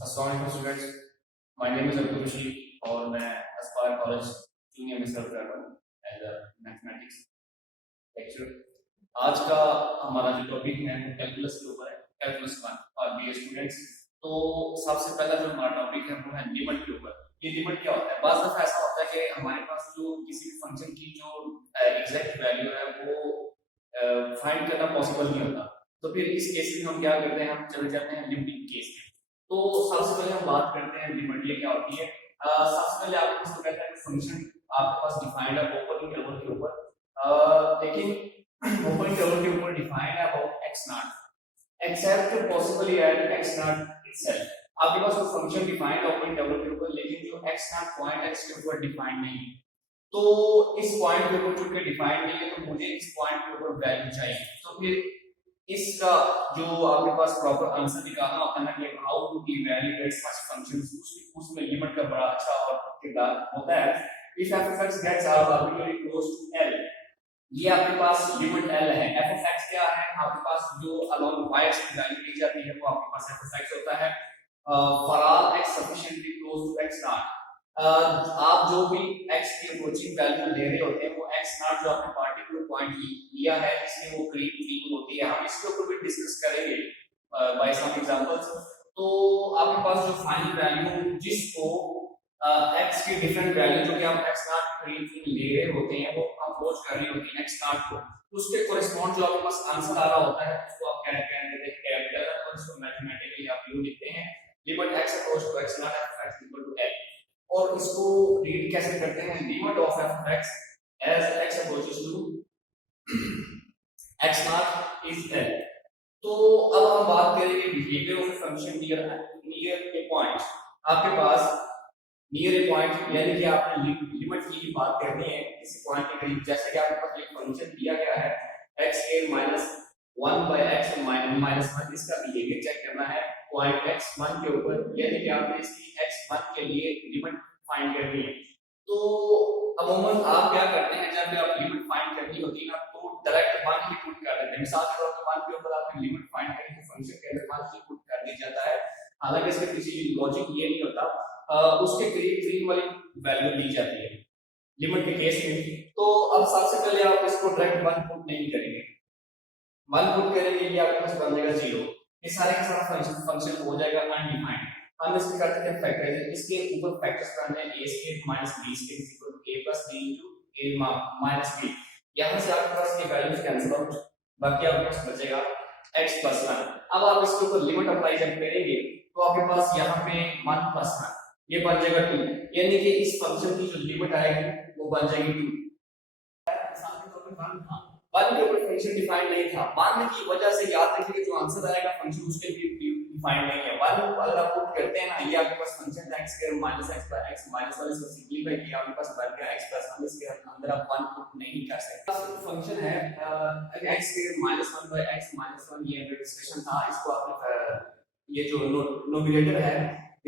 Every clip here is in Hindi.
अस्सलाम वालेकुम students, my name is Abdul Rashid और मैं एस्पायर कॉलेज जूनियर में सर्व कर रहा हूँ एज अ मैथमेटिक्स लेक्चर। आज का हमारा जो टॉपिक है वो कैलकुलस के ऊपर है, कैलकुलस 1 और बी स्टूडेंट्स। तो सबसे पहला जो हमारा टॉपिक है वो है लिमिट के ऊपर। ये लिमिट क्या होता है? बाज़ दफा ऐसा होता है कि हमारे पास जो किसी भी फंक्शन की जो एग्जैक्ट वैल्यू है वो फाइंड करना पॉसिबल नहीं होता। तो फिर इस केस में हम क्या करते हैं, हम चले जाते हैं लिमिटिंग केस में। तो सबसे पहले हम बात करते हैं लिमिट ये क्या होती है। सबसे पहले आपको इसको कहते हैं फंक्शन आपके पास डिफाइंड है ओपन इंटरवल के ऊपर, लेकिन ओपन इंटरवल के ऊपर डिफाइंड है about x naught except possibly at x naught itself. आपके पास कोई फंक्शन डिफाइंड है ओपन इंटरवल के ऊपर, लेकिन जो x नॉट पॉइंट है इसके ऊपर डिफाइंड नहीं है। तो इस पॉइंट के ऊपर चूंकि डिफाइंड नहीं है तो मुझे इस पॉइंट के ऊपर वैल्यू चाहिए। तो फिर इसका जो आपके पास प्रॉपर आंसर निकालना होता है ना कि how to evaluate such functions, उसमें लिमिट का बड़ा अच्छा और किरदार होता है। If f of x gets arbitrarily close to L, ये आपके पास लिमिट L है। f of x क्या है? आपके पास जो अलोंग y एक्सिस वैल्यू दी जाती है वो आपके पास f of x होता है। For all x sufficiently close to x naught, आप जो भी x की अप्रोचिंग वैल्यू ले रहे होते हैं वो x नॉट जो आपने पार्टिकुलर पॉइंट लिया है इसमें वो करीब 3 होती है। हम इसके ऊपर भी डिस्कस करेंगे बाय सम एग्जांपल्स। तो आपके पास जो फाइनल वैल्यू जिसको x की डिफरेंट वैल्यू जो कि आप x नॉट करीब ले रहे होते हैं वो अप्रोच कर रही होती है x नॉट को, उसके कोरिस्पोंड जो आपके पास आंसर आ रहा होता है उसको आप क्या कहते हैं कैपिटल, और इसको मैथमेटिकली आप यूं लिखते हैं limit x approach to x naught f of x equal to L। और इसको रीड कैसे करते हैं? Limit of f of x as x approaches to x naught is L। तो अब हम बात करेंगे behaviour of function near A point. आपके पास नियर ए पॉइंट यानी कि आपने लिमिट की बात करनी है किसी पॉइंट के करीब। जैसे कि आपके पास एक फंक्शन दिया गया है x के -1 by x -1, इसका बिहेवियर चेक करना है पॉइंट x1 के ऊपर, यानी कि आपने इसकी x1 के लिए लिमिट फाइंड करनी है। तो अमूमन आप क्या करते हैं जब भी आप लिमिट फाइंड करनी होती है ना तो डायरेक्ट 1 ही पुट कर देते हैं। मिसाल के तौर पर 1 के ऊपर आपने लिमिट फाइंड करनी है, फंक्शन के अंदर 1 ही पुट कर दिया जाता है। हालांकि इसमें किसी लॉजिक ये नहीं होता, उसके करीब 3 वाली वैल्यू दी जाती है लिमिट के केस में। तो अब सबसे पहले आप इसको डायरेक्ट 1 पुट नहीं करेंगे, 1 पुट करेंगे ये आपके पास बन जाएगा 0। ये सारे का सारा फंक्शन हो जाएगा अनडिफाइंड। हम इसके करते हैं फैक्टराइज, इसके ऊपर फैक्टर्स करने हैं a square minus b square is equal to a plus b into a minus b। यहां से आपके पास ये वैल्यूज कैंसिल आउट, बाकी आपके पास बचेगा x प्लस 1। अब आप इसके ऊपर लिमिट अप्लाई जब करेंगे तो आपके पास यहां पे 1 प्लस 1 ये बन जाएगा 2, यानी कि इस फंक्शन की जो लिमिट आएगी वो बन जाएगी 2। मिसाल के तौर पे 1 था, 1 के ऊपर फंक्शन डिफाइंड नहीं था, 1 की वजह से याद रखिए कि जो आंसर आएगा फंक्शन उसके भी डिफाइंड नहीं है। 1 अगर आप पुट करते हैं ना, ये आपके पास फंक्शन था x square minus x by x minus 1, इसको सिंपलीफाई किया आपके पास बन गया x प्लस 1। इसके अंदर आप 1 पुट नहीं कर सकते। फंक्शन है x square minus 1 by x minus 1, ये अंडर डिस्कशन था। इसको आपने ये जो नोमिनेटर है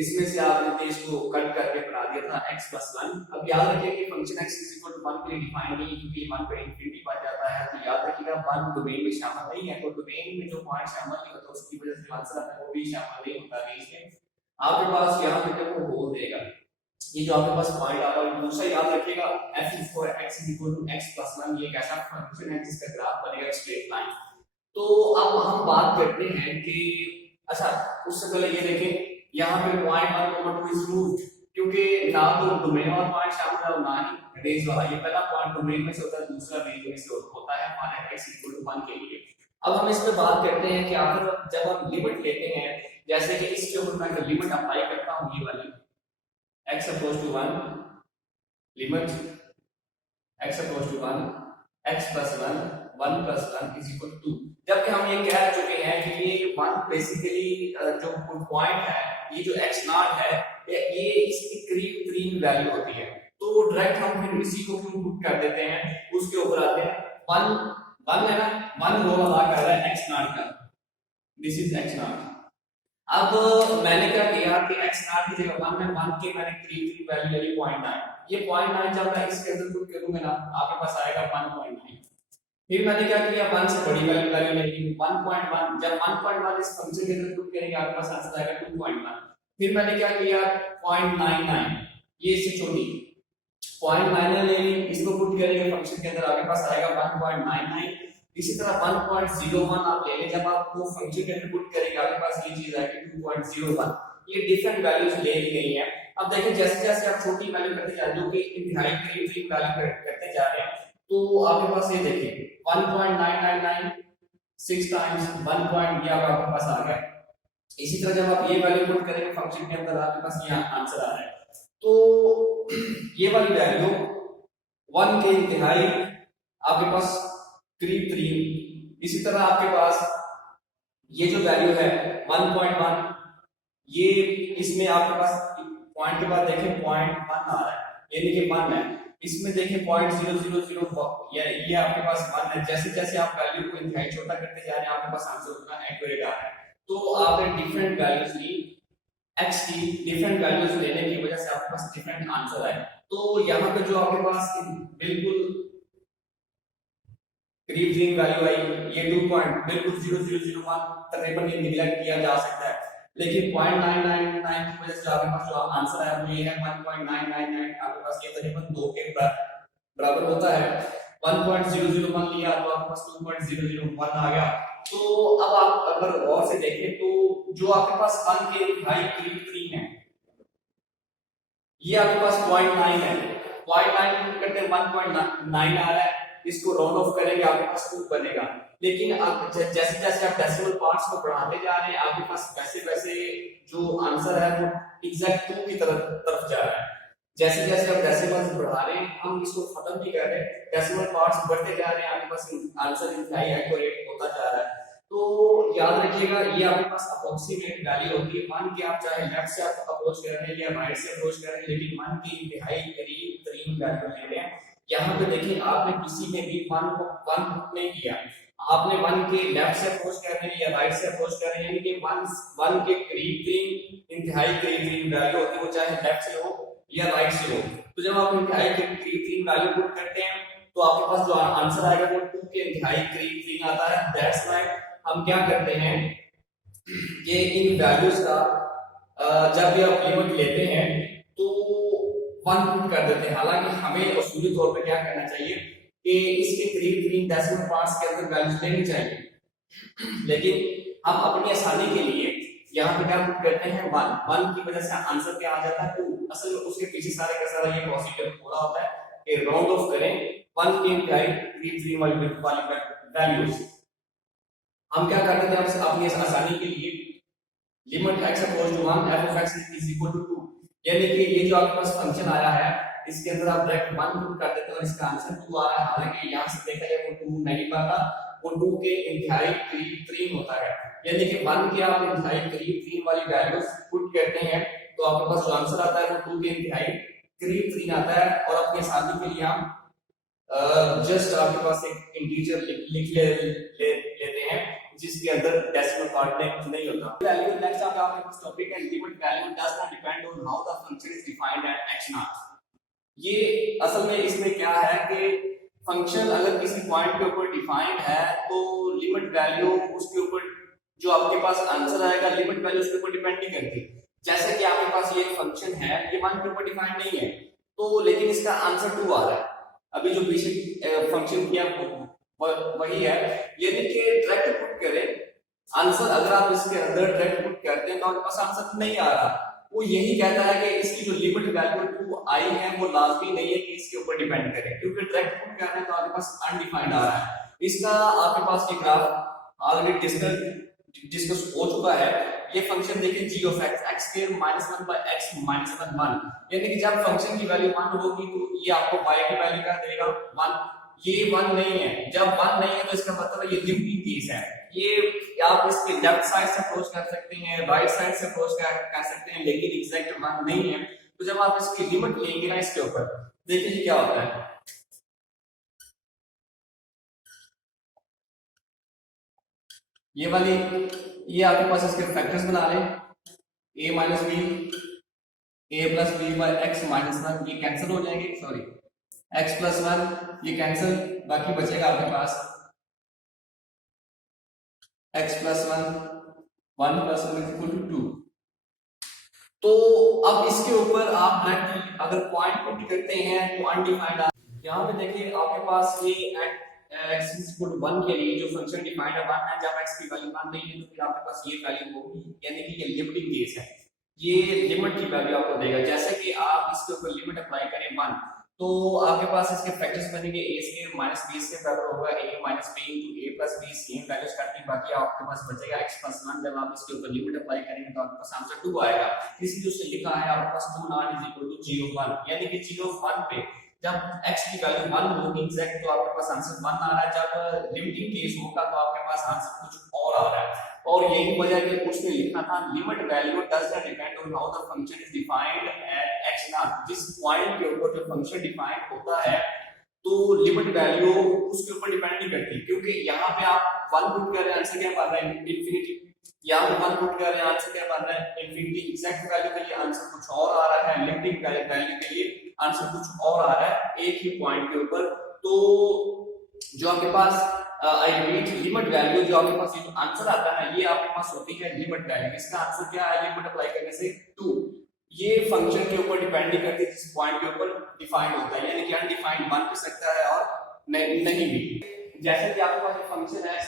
इसमें से आपने इसको कट करके बना दिया था x प्लस 1। अब याद रखिए कि function x is equal to 1 के लिए डिफाइंड नहीं है क्योंकि 1 पर इंफिनिटी बन जाता है। तो याद रखिएगा 1 डोमेन में शामिल नहीं है, तो डोमेन में जो पॉइंट शामिल नहीं होता उसकी वजह से आंसर आता है वो भी शामिल नहीं होता बीच में। आपके पास यहां पे देखो होल देगा, ये जो आपके पास पॉइंट आ रहा है दूसरा याद रखिएगा f for x is equal to x plus 1, ये एक ऐसा फंक्शन है जिसका ग्राफ बनेगा स्ट्रेट लाइन। तो अब हम बात करते हैं कि अच्छा उससे पहले ये देखें यहाँ पे पॉइंट 1 इज रूट, क्योंकि ना तो डोमेन वाला पॉइंट शामिल है और ना ही रेंज वाला। ये पहला पॉइंट डोमेन में से होता है, दूसरा रेंज में से होता है हमारा x इक्वल टू 1 के लिए। अब हम इस पे बात करते हैं कि आखिर जब हम लिमिट लेते हैं, जैसे कि इसके ऊपर मैं लिमिट अप्लाई करता हूं ये वाली x approach to 1, limit x approach to 1 x plus 1 1 plus 1 is equal to 2। जबकि हम ये कह चुके हैं कि ये 1 बेसिकली जो पॉइंट है ये जो x नॉट है ये इसकी करीब 3 वैल्यू होती है। तो डायरेक्ट हम फिर इसी को क्यों पुट कर देते हैं, उसके ऊपर आते हैं 1 है ना, 1 रोल अदा कर रहा है x नॉट का, दिस इज x नॉट। अब मैंने क्या किया कि x नॉट की जगह 1 में 1 के मैंने करीब 3 वैल्यू ले ली 0.9। ये 0.9 जब मैं इसके अंदर पुट करूंगा ना आपके पास आएगा 1.9। फिर मैंने क्या किया 1 से बड़ी वैल्यू ले ली 1.1। जब 1.1 इस फंक्शन के अंदर पुट करेंगे आपके पास आंसर आएगा 2.1। फिर मैंने क्या किया 0.99 ये इससे छोटी 0.99 ले ली, इसको पुट करेंगे फंक्शन के अंदर आपके पास आएगा 1.99। इसी तरह 1.01 आप ले लें, जब आप वो फंक्शन के अंदर पुट करेंगे आपके पास ये चीज आएगी 2.01। ये डिफरेंट वैल्यूज ले ली गई हैं। अब देखिए जैसे जैसे आप छोटी वैल्यू करते जा रहे हैं जो कि इंतहाई करीब वैल्यू करते जा रहे हैं, तो आपके पास ये देखिए 1.999 6 टाइम्स 1 पॉइंट ये आपके पास आ गया। इसी तरह जब आप ये वैल्यू पुट करेंगे फंक्शन के अंदर आपके पास ये आंसर आ रहा है। तो ये वाली वैल्यू 1 के इंतहाई आपके पास करीब 3। इसी तरह आपके पास ये जो वैल्यू है 1.1 ये इसमें आपके पास पॉइंट के बाद देखें 0.1 आ रहा है यानी कि 1 है। इसमें देखें 0.000 ये आपके पास 1 है। जैसे जैसे आप वैल्यू को इंतहाई छोटा करते जा रहे हैं आपके पास आंसर उतना एक्यूरेट आ रहा है। तो आपने डिफरेंट वैल्यूज ली, x की डिफरेंट वैल्यूज लेने की वजह से आपके पास डिफरेंट आंसर आए। तो यहाँ पे जो आपके पास बिल्कुल करीब वैल्यू आई ये 2 पॉइंट बिल्कुल 0001 तकरीबन ये निगलेक्ट किया जा सकता है, लेकिन 0.999 की वजह से आपके पास जो आंसर आया वो ये है 1.999। आपके पास ये तकरीबन 2 के बराबर होता है। 1.001 लिया तो आपके पास 2.001 आ गया। तो अब आप अगर गौर से देखें तो जो आपके पास 1 के इंतहाई करीब 3 है ये आपके पास 0.9 है। 0.9 करते 1.9 आ रहा है, इसको राउंड ऑफ करेंगे आपके पास 2 बनेगा। लेकिन अब जैसे जैसे आप डेसिमल पार्ट्स को बढ़ाते जा रहे हैं आपके पास वैसे वैसे जो आंसर है वो एग्जैक्ट 2 की तरफ जा रहा है। जैसे जैसे आप डेसिमल्स बढ़ा रहे हैं हम इसको खत्म नहीं कर रहे, डेसिमल पार्ट्स बढ़ते जा रहे हैं आपके पास आंसर इंतहाई एक्यूरेट होता जा रहा है। तो याद रखिएगा ये आपके पास अप्रोक्सीमेट वैल्यू होती है। 1 के आप चाहे लेफ्ट से आप अप्रोच कर रहे हैं या राइट से अप्रोच कर रहे हैं, लेकिन 1 की इंतहाई करीब 3 वैल्यू ले रहे हैं। यहाँ पे देखिए आपने किसी ने भी 1 को 1 नहीं किया, आपने 1 के लेफ्ट से अप्रोच कर रहे हैं या राइट से अप्रोच कर रहे हैं, यानी कि 1 के करीब 3 इंतहाई करीब 3 वैल्यू होती है, वो चाहे लेफ्ट से हो या राइट से हो। तो जब आप इंतहाई के करीब 3 वैल्यू पुट करते हैं तो आपके पास जो आंसर आएगा वो 2 के इंतहाई करीब 3 आता है। दैट्स व्हाई हम क्या करते हैं कि इन वैल्यूज का जब भी आप लिमिट लेते हैं तो 1 पुट कर देते हैं। हालांकि हमें उसूली तौर पे क्या करना चाहिए कि इसके करीब 3 डेसिमल पार्ट्स के अंदर वैल्यूज लेनी चाहिए, लेकिन हम अपनी आसानी के लिए यहाँ पे क्या पुट करते हैं 1 की वजह से आंसर क्या आ जाता है 2। असल में उसके पीछे सारे का सारा ये प्रोसीजर हो रहा होता है कि राउंड ऑफ करें 1 के इंतहाई करीब 3 वाली वैल्यूज। हम क्या करते थे हम अपनी आसानी के लिए limit x approach to 1 f of x is equal to 2, यानी कि ये जो आपके पास फंक्शन आया है इसके अंदर आप डायरेक्ट 1 पुट कर देते हो और इसका आंसर 2 आ रहा है। हालांकि यहाँ से देखा जाए वो 2 नहीं पाता, वो 2 के इंतहाई करीब 3 होता है, यानी कि 1 के आप इंतहाई करीब 3 वाली वैल्यूज पुट करते हैं तो आपके पास जो आंसर आता है वो 2 के इंतहाई करीब 3 आता है। और अपनी आसानी के लिए हम जस्ट आपके पास एक इंटीजर लिख लेते हैं जिसके अंदर डेसिमल पार्ट नहीं होता। वैल्यू नेक्स्ट आपके पास टॉपिक है limit value does not depend on how the function is defined at x not. ये असल में इसमें क्या है कि फंक्शन अगर किसी पॉइंट के ऊपर डिफाइंड है तो लिमिट वैल्यू उसके ऊपर जो आपके पास आंसर आएगा लिमिट वैल्यू उसके ऊपर डिपेंड नहीं करती। जैसे कि आपके पास ये फंक्शन है ये 1 के ऊपर डिफाइंड नहीं है तो लेकिन इसका आंसर 2 आ रहा है। अभी जो पीछे फंक्शन किया वही है, यानी कि डायरेक्ट पुट करें आंसर अगर आप इसके अंदर डायरेक्ट पुट करते हैं तो आपके पास आंसर नहीं आ रहा। वो यही कहता है कि इसकी जो लिमिट वैल्यू 2 आई है वो लाजमी नहीं है कि इसके ऊपर डिपेंड करे, क्योंकि डायरेक्ट पुट कर रहे हैं तो आपके पास अनडिफाइंड आ रहा है। इसका आपके पास ये ग्राफ ऑलरेडी डिस्कस हो चुका है। ये फंक्शन देखिए g of x square minus 1 by x minus 1 यानी कि जब फंक्शन की वैल्यू 1 होगी तो ये आपको y की वैल्यू क्या देगा 1। ये 1 नहीं है, जब 1 नहीं है तो इसका मतलब है ये लिमिटिंग केस है। ये आप इसके लेफ्ट साइड से अप्रोच कर सकते हैं, राइट साइड से अप्रोच कर सकते हैं, लेकिन एग्जैक्ट 1 नहीं है। तो जब आप इसकी लिमिट लेंगे ना इसके ऊपर देखिए क्या होता है। ये वाली ये आपके पास इसके फैक्टर्स बना लें a minus B a plus B by x minus 1 ये कैंसिल हो जाएंगे, सॉरी x प्लस 1 ये कैंसिल, बाकी बचेगा आपके पास x plus 1 1 plus 1 equal to 2। तो अब इसके ऊपर आप डायरेक्टली अगर पॉइंट पुट करते हैं तो अनडिफाइंड यहाँ पे देखिए आपके पास ये x इक्वल 1 के लिए जो फंक्शन डिफाइंड है 1 है, जब x की वैल्यू 1 नहीं है तो फिर आपके पास ये वैल्यू होगी, यानी कि ये लिमिटिंग केस है, ये लिमिट की वैल्यू आपको देगा। जैसे कि आप इसके ऊपर लिमिट अप्लाई करें 1 तो आपके पास इसके फैक्टर्स बनेंगे a square minus b square बराबर होगा a minus b into a plus b, same values काटनी बाकी आपके पास बचेगा x प्लस 1। जब आप इसके ऊपर लिमिट अप्लाई करेंगे तो आपके पास आंसर 2 आएगा। इसलिए जो लिखा है आपके पास 2 not is equal to g of 1, यानी कि g ऑफ 1 पे जब x की वैल्यू 1 होगी एग्जैक्ट तो आपके पास आंसर 1 आ रहा है, जब लिमिटिंग केस होगा तो आपके पास आंसर कुछ और आ रहा है। और यही वजह है कि उसने लिखा था limit value does not depend on how the function is defined at x not, जिस पॉइंट के ऊपर जो फंक्शन डिफाइंड होता है तो लिमिट वैल्यू उसके ऊपर डिपेंड नहीं करती, क्योंकि यहाँ पे आप 1 पुट कर रहे हैं आंसर क्या बन रहा है इंफिनिटी, यहाँ पे 1 पुट कर रहे हैं आंसर क्या बन रहा है इंफिनिटी। एग्जैक्ट वैल्यू के लिए आंसर कुछ और आ रहा है, लिमिटिंग वैल्यू के लिए आंसर कुछ और आ रहा है एक ही पॉइंट के ऊपर। तो जो आपके पास आई रिपीट लिमिट वैल्यू जो आपके पास ये जो आंसर आता है ये आपके पास होती है लिमिट वैल्यू। इसका आंसर क्या है लिमिट अप्लाई करने से 2, ये फंक्शन के ऊपर डिपेंड नहीं करती जिस पॉइंट के ऊपर डिफाइंड होता है, यानी कि अनडिफाइंड बन भी सकता है और नहीं भी। जैसे कि आपके पास फंक्शन है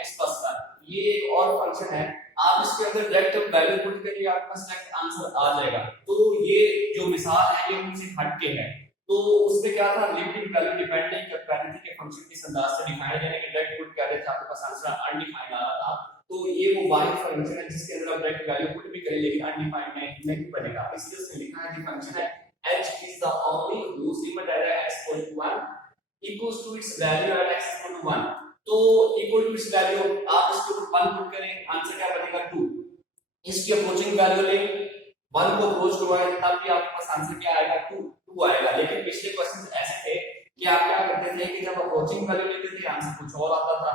x प्लस 1, ये एक और फंक्शन है, आप इसके अंदर डायरेक्ट वैल्यू पुट करिए आपके पास डायरेक्ट आंसर आ जाएगा। तो ये जो मिसाल है ये उनसे हटके है, तो उसमें क्या था लिमिटिंग वैल्यू डिपेंड नहीं कर पा रही थी कि फंक्शन किस अंदाज से डिफाइन है, यानी कि डायरेक्ट पुट कर रहे थे आपके पास आंसर अनडिफाइंड आ रहा था। तो ये वो वाइड फंक्शन है जिसके अंदर आप डायरेक्ट वैल्यू पुट भी करें लेकिन अनडिफाइंड नहीं बनेगा, इसलिए उसने लिखा है कि फंक्शन है h is the only whose limit at x equal to 1 equals to its value at x equal to 1। तो इक्वल टू इट्स वैल्यू आप इसके ऊपर 1 पुट करें आंसर क्या बनेगा 2, इसकी अप्रोचिंग वैल्यू ले 1 को अप्रोच करवाएं तब भी आपके पास आंसर क्या आएगा 2 आएगा। लेकिन पिछले क्वेश्चन ऐसे थे कि आप क्या करते थे कि जब अप्रोचिंग वैल्यू लेते थे आंसर कुछ और आता था,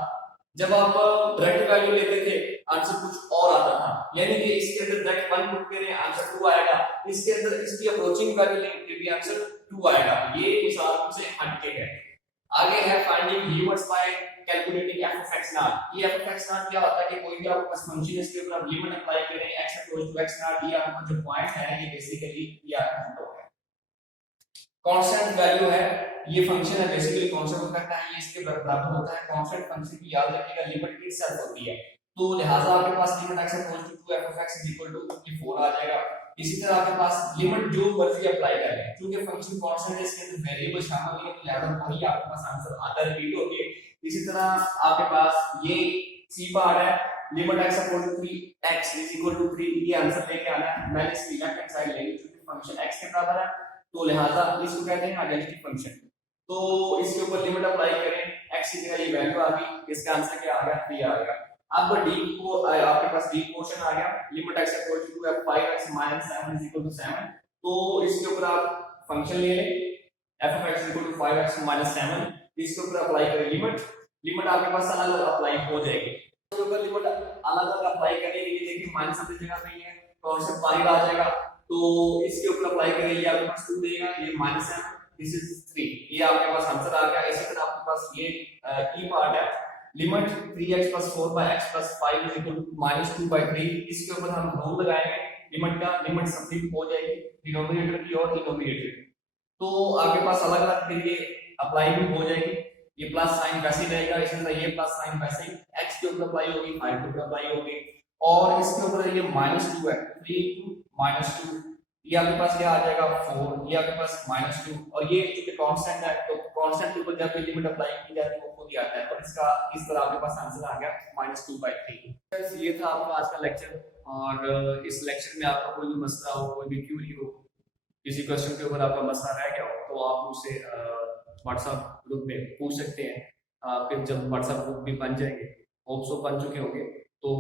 जब आप डायरेक्ट वैल्यू लेते थे आंसर कुछ और आता था, यानी कि इसके अंदर डायरेक्ट 1 पुट करें आंसर 2 आएगा, इसके अंदर इसकी अप्रोचिंग वैल्यू लेंगे भी आंसर 2 आएगा। ये मिसाल से हटके है। आगे है finding limits bye calculating f of x naught। ये f of x naught क्या होता है कि कोई भी आपके पास फंक्शन है इसके ऊपर आप लिमिट अप्लाई करें x equals to x naught, ये आपका जो पॉइंट है ये बेसिकली ये आपका है कांस्टेंट वैल्यू है, ये फंक्शन है बेसिकली कांस्टेंट करता है, ये इसके बराबर होता है। कांस्टेंट फंक्शन की याद रखिएगा लिमिट इटसेल्फ होती है, तो लिहाजा आपके पास limit x equals to 2 f of x is equal to 4 आ जाएगा। इसी तरह आपके पास लिमिट जो मर्जी अप्लाई करें, क्योंकि फंक्शन कांस्टेंट है इसके अंदर वेरिएबल शामिल नहीं है तो लिहाजा वही आपके पास आंसर आता रिपीट होगी। इसी तरह आपके पास ये सी पार्ट है limit x equal to 3x is equal to 3, ये आंसर लेके आना है। मैंने इसकी लेफ्ट हैंड साइड लेंगे क्योंकि फंक्शन x के बराबर है तो लिहाजा इसको कहते हैं आइडेंटिटी फंक्शन। तो इसके ऊपर लिमिट अप्लाई करें x की जगह ये वैल्यू आ गई, इसका आंसर क्या आ गया 3 आ गया। अब डी को आपके पास डी पोर्शन आ गया limit x equal to 5x minus 7 is equal to 7, तो इसके ऊपर आप फंक्शन ले लें f of x equal to 5x minus 7, इसके ऊपर अप्लाई करें लिमिट आपके पास अलग अलग अप्लाई हो जाएगी। तो ऊपर लिमिट अलग अलग अप्लाई करने के लिए देखिए माइनस अपनी जगह पे है तो और से 5 आ जाएगा, तो इसके ऊपर अप्लाई करें ये आपके पास 2 देगा, ये -7 दिस इज 3, ये आपके पास आंसर आ गया। इसी तरह आपके पास ये की पार्ट है limit 3x + 4/x + 5 is equal to -2/3, इसके ऊपर हम रूल लगाएंगे लिमिट का, लिमिट सब्सिट्यूट हो जाएगी डिनोमिनेटर की और डिनोमिनेटर की, तो आपके पास अलग अलग तरीके अप्लाई भी हो जाएगी। ये प्लस साइन वैसे ही रहेगा, इसी तरह ये प्लस साइन वैसे ही x के ऊपर अप्लाई होगी 5 के ऊपर अप्लाई होगी, और इसके ऊपर ये -2 है 3 × -2, ये आपके पास क्या आ जाएगा 4, ये आपके पास -2, और ये क्योंकि कांस्टेंट है तो कांस्टेंट के ऊपर जब लिमिट अप्लाई की जाती है वो खुद ही आता है, और इसका इस तरह आपके पास आंसर आ गया -2/3। ये था आपका आज का लेक्चर, और इस लेक्चर में आपका कोई भी मसला हो, कोई भी क्वेरी हो, किसी क्वेश्चन के ऊपर आपका मसला रह गया हो तो आप मुझसे व्हाट्सएप ग्रुप में पूछ सकते हैं। फिर जब व्हाट्सएप ग्रुप भी बन जाएंगे, होप सो बन चुके होंगे, तो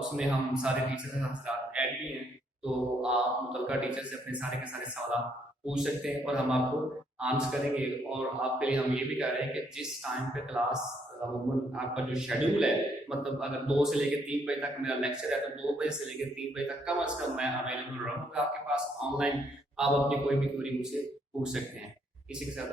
उसमें हम सारे टीचर्स के साथ ऐड भी हैं, तो आप मुतलका टीचर से अपने सारे के सारे सवाल पूछ सकते हैं और हम आपको आंसर करेंगे। और आपके लिए हम ये भी कह रहे हैं कि जिस टाइम पे क्लास अमूमन आपका जो शेड्यूल है, मतलब अगर 2 से लेकर 3 बजे तक मेरा लेक्चर है तो 2 बजे से लेकर 3 बजे तक कम अज कम मैं अवेलेबल रहूँगा आपके पास ऑनलाइन, आप अपनी कोई भी क्वेरी मुझसे पूछ सकते हैं। इसी के साथ